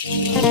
Thank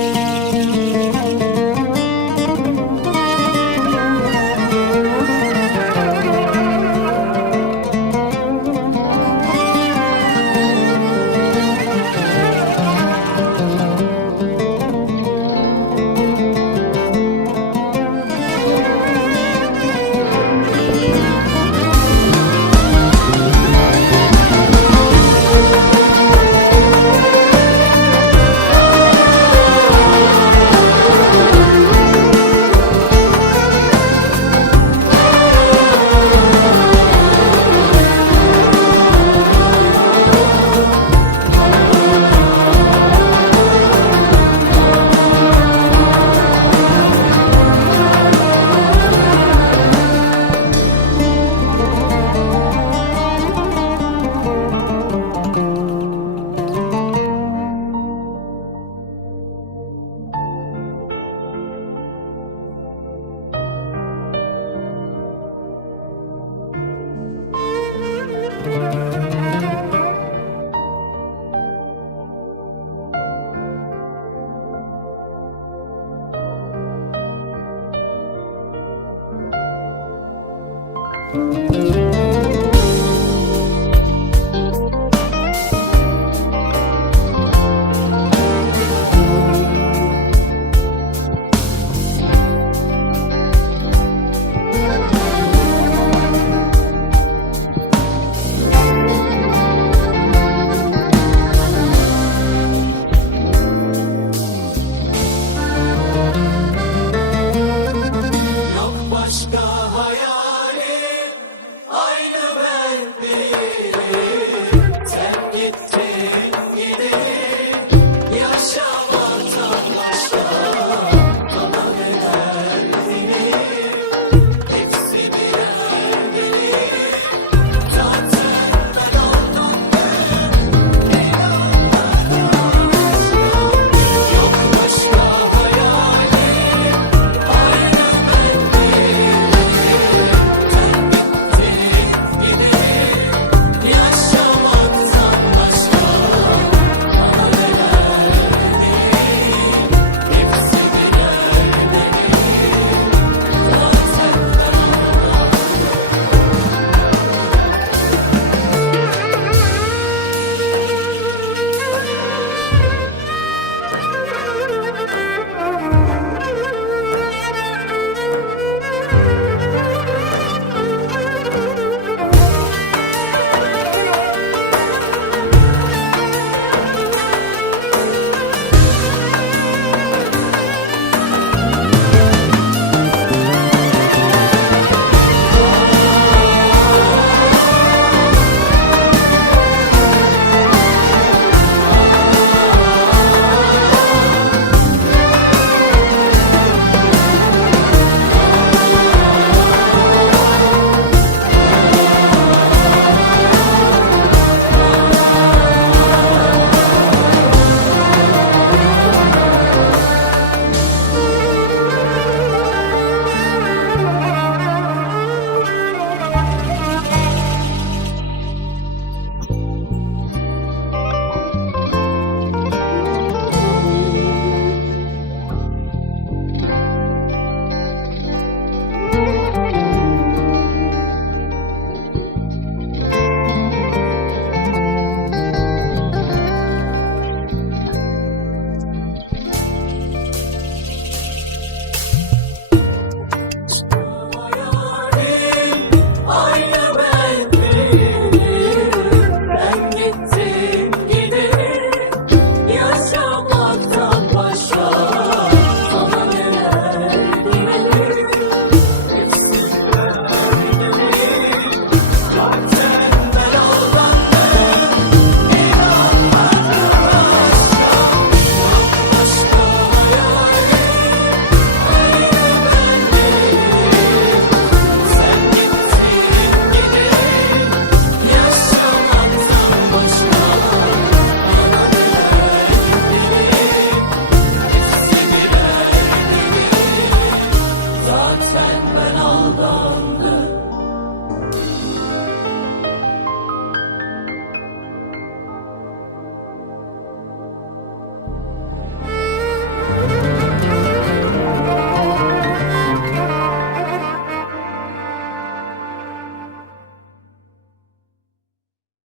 Música